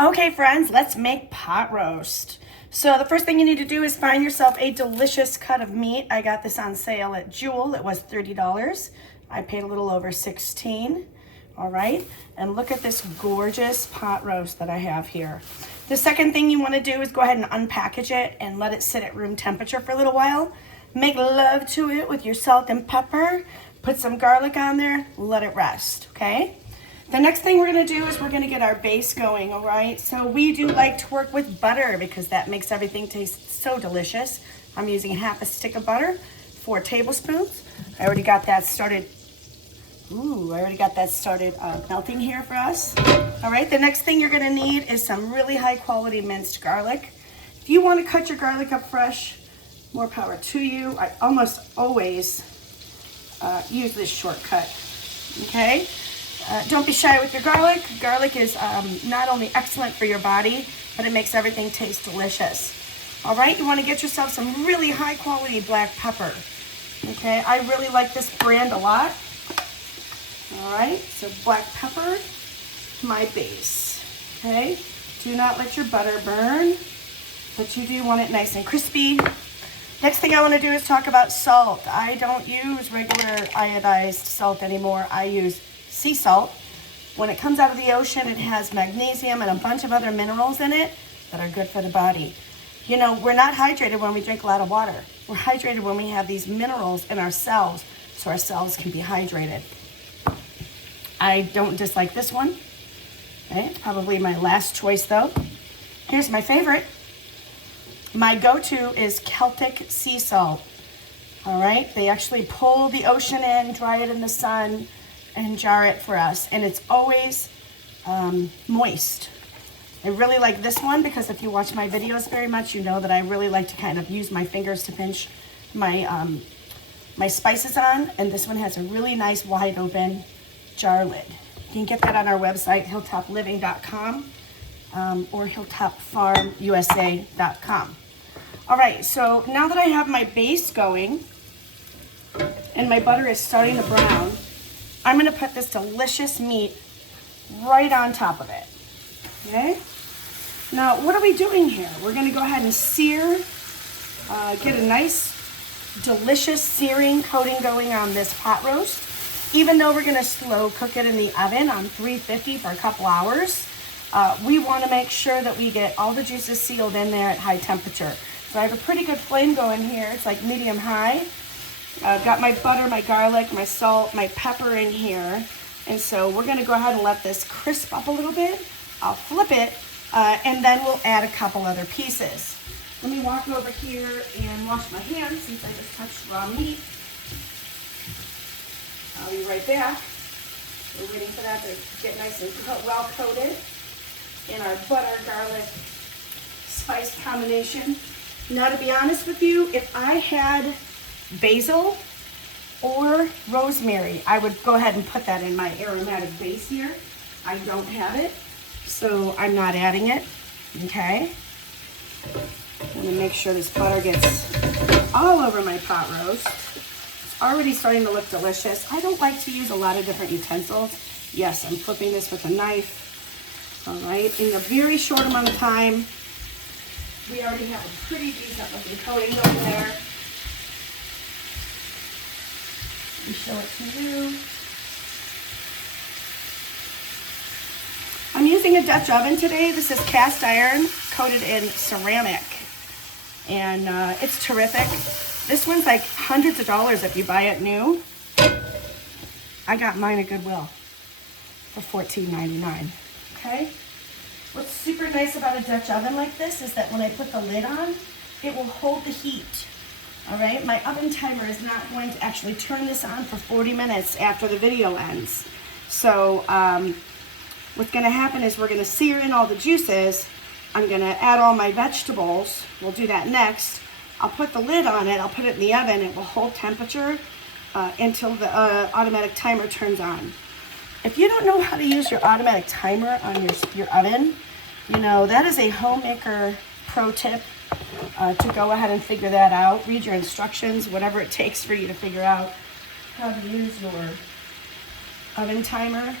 Okay, friends, let's make pot roast. So the first thing you need to do is find yourself a delicious cut of meat. I got this on sale at Jewel. It was $30. I paid a little over $16. All right, and look at this gorgeous pot roast that I have here. The second thing you want to do is go ahead and unpackage it and let it sit at room temperature for a little while. Make love to it with your salt and pepper. Put some garlic on there, let it rest, okay? The next thing we're gonna do is we're gonna get our base going, all right? So we do like to work with butter because that makes everything taste so delicious. I'm using half a stick of butter, 4 tablespoons. I already got that started. Melting here for us. All right, the next thing you're gonna need is some really high quality minced garlic. If you wanna cut your garlic up fresh, more power to you. I almost always use this shortcut, okay? Don't be shy with your garlic. Garlic is not only excellent for your body, but it makes everything taste delicious. All right, you want to get yourself some really high quality black pepper. Okay, I really like this brand a lot. All right, so black pepper, my base. Okay, do not let your butter burn, but you do want it nice and crispy. Next thing I want to do is talk about salt. I don't use regular iodized salt anymore. I use sea salt. When it comes out of the ocean, it has magnesium and a bunch of other minerals in it that are good for the body. You know, we're not hydrated when we drink a lot of water. We're hydrated when we have these minerals in our cells, so our cells can be hydrated. I don't dislike this one. Okay, it's probably my last choice though. Here's my favorite. My go-to is Celtic sea salt. All right, they actually pull the ocean in, dry it in the sun, and jar it for us, and it's always moist. I really like this one because if you watch my videos very much, you know that I really like to kind of use my fingers to pinch my my spices on, and this one has a really nice wide open jar lid. You can get that on our website, hilltopliving.com or hilltopfarmusa.com. All right, so now that I have my base going and my butter is starting to brown, I'm gonna put this delicious meat right on top of it, okay? Now, what are we doing here? We're gonna go ahead and sear, get a nice, delicious searing coating going on this pot roast. Even though we're gonna slow cook it in the oven on 350 for a couple hours, we wanna make sure that we get all the juices sealed in there at high temperature. So I have a pretty good flame going here. It's like medium high. I've got my butter, my garlic, my salt, my pepper in here. And so we're gonna go ahead and let this crisp up a little bit. I'll flip it, and then we'll add a couple other pieces. Let me walk over here and wash my hands since I just touched raw meat. I'll be right back. We're waiting for that to get nice and well coated in our butter, garlic, spice combination. Now, to be honest with you, if I had basil or rosemary, I would go ahead and put that in my aromatic base here. I don't have it, so I'm not adding it, okay? I'm gonna make sure this butter gets all over my pot roast. It's already starting to look delicious. I don't like to use a lot of different utensils. Yes, I'm flipping this with a knife. All right, in a very short amount of time, we already have a pretty decent looking coating over there. Let me show it to you. I'm using a Dutch oven today. This is cast iron coated in ceramic, and it's terrific. This one's like hundreds of dollars if you buy it new. I got mine at Goodwill for $14.99, okay? What's super nice about a Dutch oven like this is that when I put the lid on, it will hold the heat. All right, my oven timer is not going to actually turn this on for 40 minutes after the video ends. So what's gonna happen is we're gonna sear in all the juices. I'm gonna add all my vegetables. We'll do that next. I'll put the lid on it, I'll put it in the oven. It will hold temperature until the automatic timer turns on. If you don't know how to use your automatic timer on your oven, you know, that is a homemaker pro tip. To go ahead and figure that out. Read your instructions, whatever it takes for you to figure out how to use your oven timer.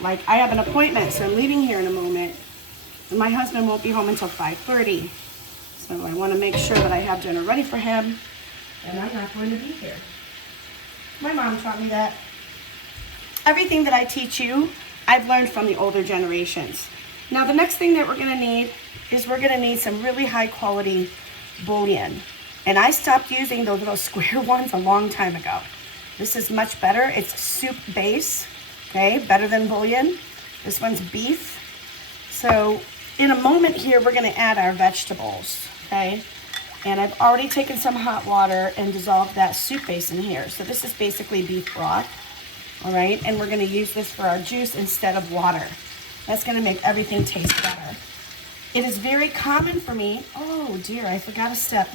Like, I have an appointment, so I'm leaving here in a moment. And my husband won't be home until 5:30. So I want to make sure that I have dinner ready for him. And I'm not going to be here. My mom taught me that. Everything that I teach you, I've learned from the older generations. Now the next thing that we're gonna need is we're gonna need some really high quality bouillon. And I stopped using those little square ones a long time ago. This is much better. It's soup base, okay? Better than bouillon. This one's beef. So in a moment here, we're gonna add our vegetables, okay? And I've already taken some hot water and dissolved that soup base in here. So this is basically beef broth, all right? And we're gonna use this for our juice instead of water. That's gonna make everything taste better. It is very common for me, oh dear, I forgot a step.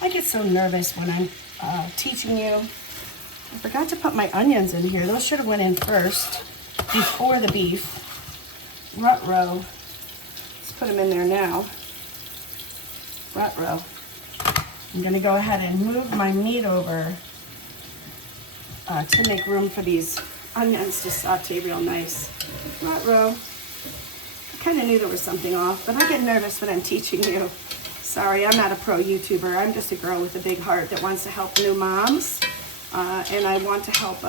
I get so nervous when I'm teaching you. I forgot to put my onions in here. Those should have went in first before the beef. Ruh-roh. Let's put them in there now. Ruh-roh. I'm gonna go ahead and move my meat over to make room for these onions to saute real nice. Ruh-roh. I kind of knew there was something off, but I get nervous when I'm teaching you. Sorry, I'm not a pro YouTuber. I'm just a girl with a big heart that wants to help new moms. And I want to help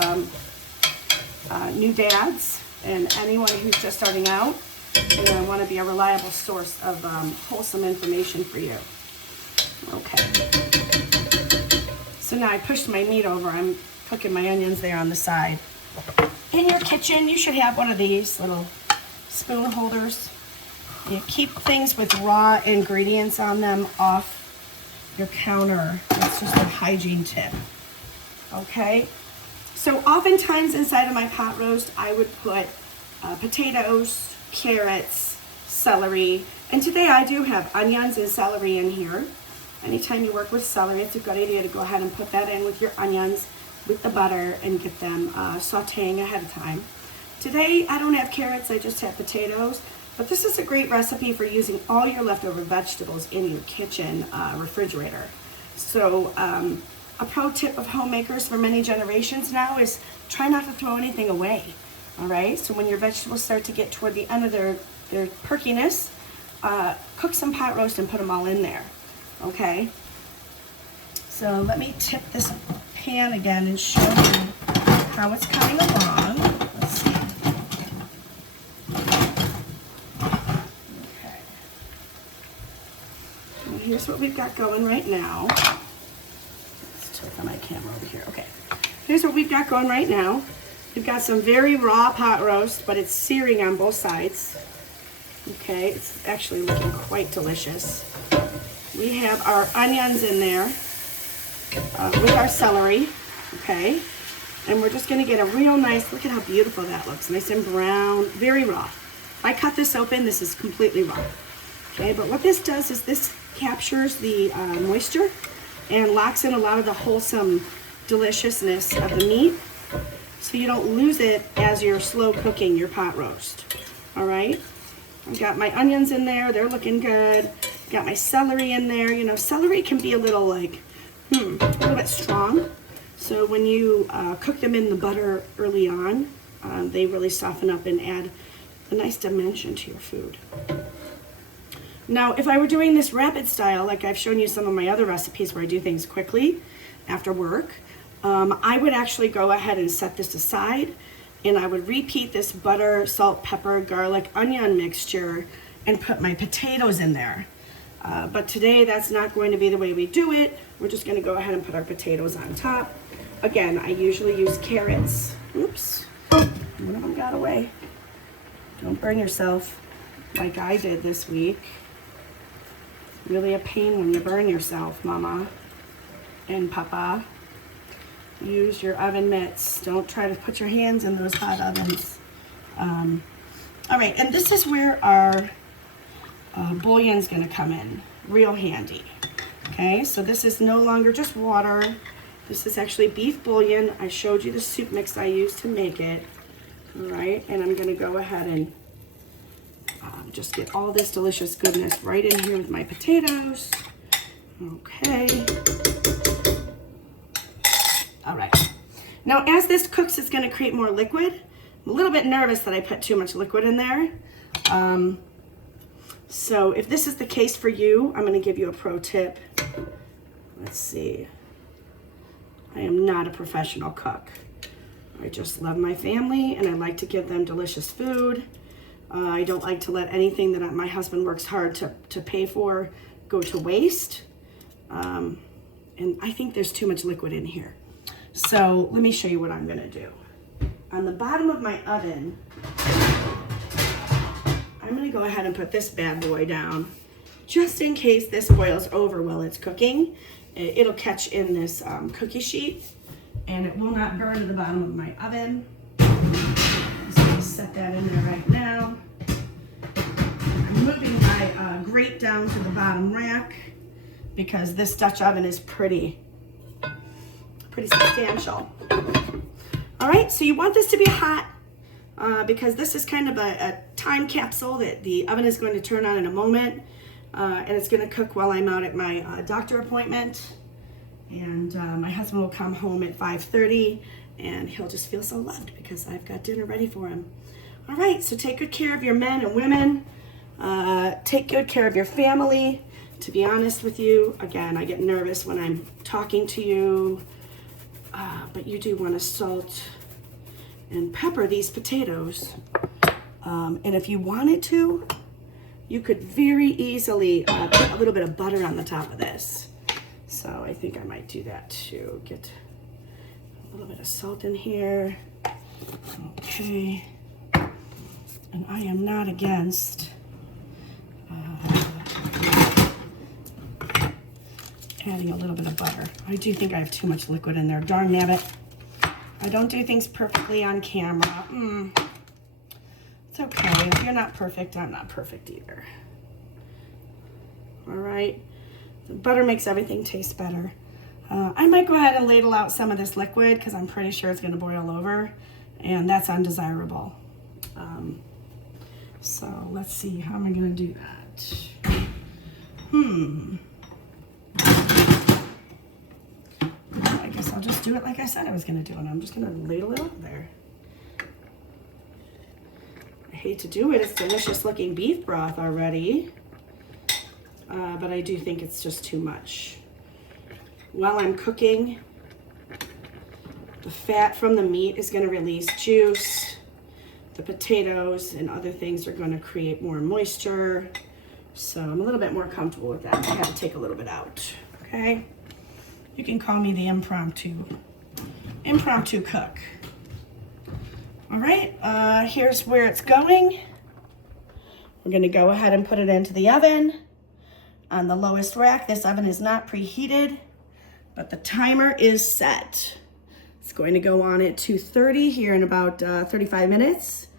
new dads and anyone who's just starting out. And I want to be a reliable source of wholesome information for you. Okay. So now I pushed my meat over. I'm cooking my onions there on the side. In your kitchen, you should have one of these little spoon holders. You keep things with raw ingredients on them off your counter. That's just a hygiene tip. Okay? So oftentimes inside of my pot roast, I would put potatoes, carrots, celery, and today I do have onions and celery in here. Anytime you work with celery, it's a good idea to go ahead and put that in with your onions, with the butter, and get them sauteing ahead of time. Today, I don't have carrots, I just have potatoes, but this is a great recipe for using all your leftover vegetables in your kitchen refrigerator. So a pro tip of homemakers for many generations now is try not to throw anything away, all right? So when your vegetables start to get toward the end of their perkiness, cook some pot roast and put them all in there, okay? So let me tip this pan again and show you how it's coming along. Let's see. Okay. And here's what we've got going right now. Let's tilt my camera over here. Okay. Here's what we've got going right now. We've got some very raw pot roast, but it's searing on both sides. Okay, it's actually looking quite delicious. We have our onions in there with our celery, okay? And we're just gonna get a real nice, look at how beautiful that looks, nice and brown, very raw. If I cut this open, this is completely raw, okay? But what this does is this captures the moisture and locks in a lot of the wholesome deliciousness of the meat, so you don't lose it as you're slow cooking your pot roast, all right? I've got my onions in there, they're looking good. Got my celery in there. You know, celery can be a little like, a little bit strong. So when you cook them in the butter early on, they really soften up and add a nice dimension to your food. Now, if I were doing this rapid style, like I've shown you some of my other recipes where I do things quickly after work, I would actually go ahead and set this aside, and I would repeat this butter, salt, pepper, garlic, onion mixture and put my potatoes in there. But today that's not going to be the way we do it. We're just gonna go ahead and put our potatoes on top. Again, I usually use carrots. Oops, one of them got away. Don't burn yourself like I did this week. Really a pain when you burn yourself, Mama and Papa. Use your oven mitts. Don't try to put your hands in those hot ovens. All right, and this is where our bouillon's gonna come in real handy. Okay, so this is no longer just water. This is actually beef bouillon. I showed you the soup mix I used to make it. All right, and I'm gonna go ahead and just get all this delicious goodness right in here with my potatoes. Okay. All right. Now, as this cooks, it's gonna create more liquid. I'm a little bit nervous that I put too much liquid in there. So if this is the case for you, I'm gonna give you a pro tip. Let's see. I am not a professional cook. I just love my family and I like to give them delicious food. I don't like to let anything that my husband works hard to pay for go to waste. And I think there's too much liquid in here. So let me show you what I'm gonna do. On the bottom of my oven, I'm gonna go ahead and put this bad boy down just in case this boils over while it's cooking. It'll catch in this cookie sheet and it will not burn to the bottom of my oven. I'm just gonna set that in there right now. I'm moving my grate down to the bottom rack because this Dutch oven is pretty substantial. All right, so you want this to be hot because this is kind of a time capsule that the oven is going to turn on in a moment. And it's gonna cook while I'm out at my doctor appointment. And my husband will come home at 5:30 and he'll just feel so loved because I've got dinner ready for him. All right, so take good care of your men and women. Take good care of your family. To be honest with you, again, I get nervous when I'm talking to you, but you do want to salt and pepper these potatoes. And if you wanted to, you could very easily put a little bit of butter on the top of this. So I think I might do that too. Get a little bit of salt in here. Okay. And I am not against adding a little bit of butter. I do think I have too much liquid in there. Darn nabbit. I don't do things perfectly on camera. It's okay. If you're not perfect, I'm not perfect either. All right. The butter makes everything taste better. I might go ahead and ladle out some of this liquid because I'm pretty sure it's going to boil over, and that's undesirable. So let's see, how am I going to do that? I guess I'll just do it like I said I was going to do, and I'm just going to ladle it over there. I hate to do it. It's delicious looking beef broth already. But I do think it's just too much. While I'm cooking, the fat from the meat is going to release juice. The potatoes and other things are going to create more moisture. So I'm a little bit more comfortable with that. I had to take a little bit out, okay? You can call me the impromptu cook. All right, here's where it's going. We're going to go ahead and put it into the oven. On the lowest rack, this oven is not preheated, but the timer is set. It's going to go on at 230 here in about 35 minutes.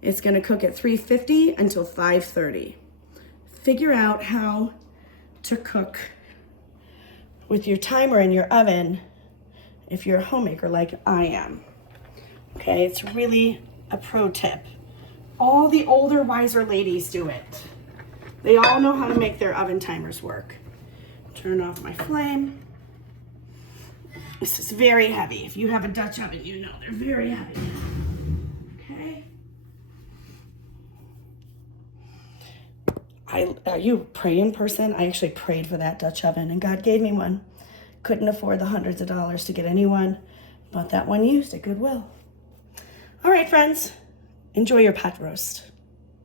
It's going to cook at 350 until 5:30. Figure out how to cook with your timer in your oven if you're a homemaker like I am. Okay, it's really a pro tip. All the older, wiser ladies do it. They all know how to make their oven timers work. Turn off my flame. This is very heavy. If you have a Dutch oven, you know they're very heavy. Okay. Are you a praying person? I actually prayed for that Dutch oven and God gave me one. Couldn't afford the hundreds of dollars to get a new one. Bought that one used at Goodwill. All right, friends, enjoy your pot roast.